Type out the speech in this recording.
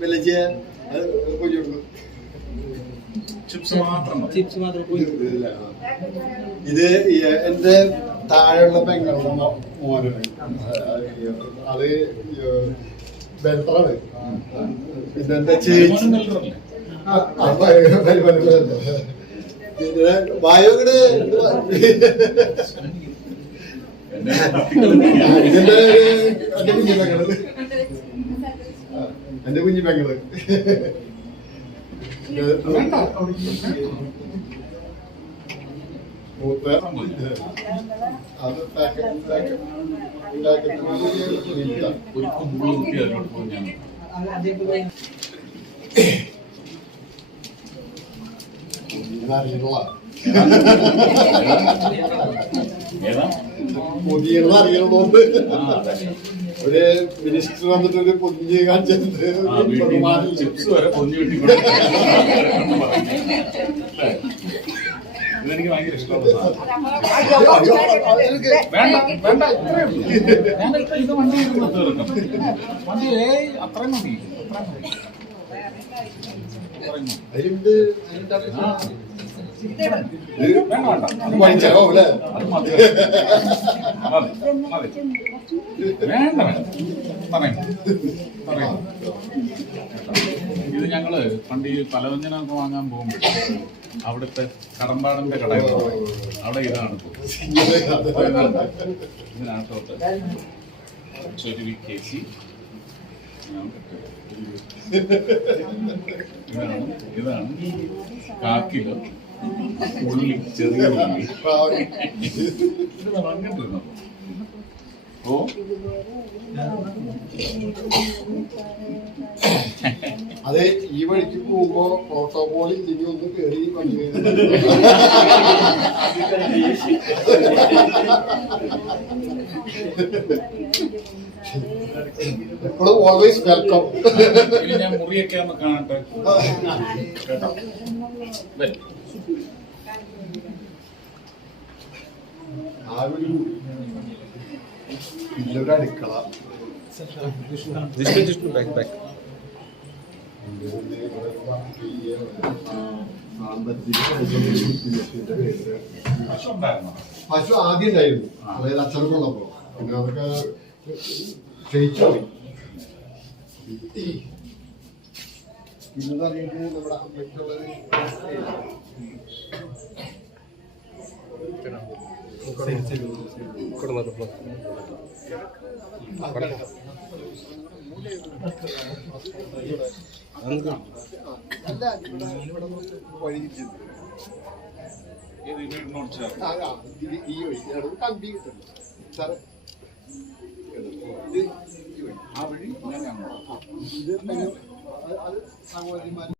Village ഇത് എന്റെ താഴെയുള്ള പെങ്ങളുടെ മോനാണ്. അത് ബെൽറ്ററാണ്. പിന്നെ എന്റെ ചേച്ചി പിന്നെ വായോട് എന്റെ കുഞ്ഞു പെങ്ങള് അത് പൊതിയെന്ന് അറിയണോണ്ട് ഒരു മിനിസ്റ്റർ വന്നിട്ട് ഒരു പൊതിഞ്ഞ് കാണിച്ചിട്ടുണ്ട്. ഇതെനിക്ക് ഭയങ്കര ഇഷ്ടമുള്ള ഇത് വണ്ടി തീർക്കും. വണ്ടി അത്രയും മതി. ഇത് ഞങ്ങള് പണ്ട് ഈ പലവ്യഞ്ജനമൊക്കെ വാങ്ങാൻ പോകുമ്പോൾ അവിടുത്തെ കടമ്പാടന്റെ കടയിൽ അവിടെ ഇതാണ് ഇതിനകത്തോട്ട് ചെരുവി കേസി ഇതാണ് കാക്കിലോ ഉള്ളി, ചെറിയ ഉള്ളി. ഇത് വാങ്ങിട്ടിരുന്നോ? ഓ അതെ, ഈ വഴിക്ക് പോകുമ്പോ പ്രോട്ടോകോൾ ഇല്ലെങ്കിൽ ഒന്ന് കയറി വന്നു. എപ്പോഴും ഓൾവേസ് വെൽക്കം. ഞാൻ മുറിയൊക്കെ ഒന്ന് കാണട്ടെ കേട്ടോ. ആ ഒരു അടുക്കള പശു ആദ്യം ഉണ്ടായിരുന്നു. അതായത് അച്ഛനൊക്കെ ഉള്ളപ്പോ പിന്നെ അതൊക്കെ ക്ഷയിച്ചു പോയി. പിന്നെന്ന് പറഞ്ഞിട്ട് നമ്മുടെ അമ്മയ്ക്കുള്ളത് ഈ വഴി കമ്പി കിട്ടുന്നു സാറ്. ആ വഴി ഇത് സഹോദരിമാർ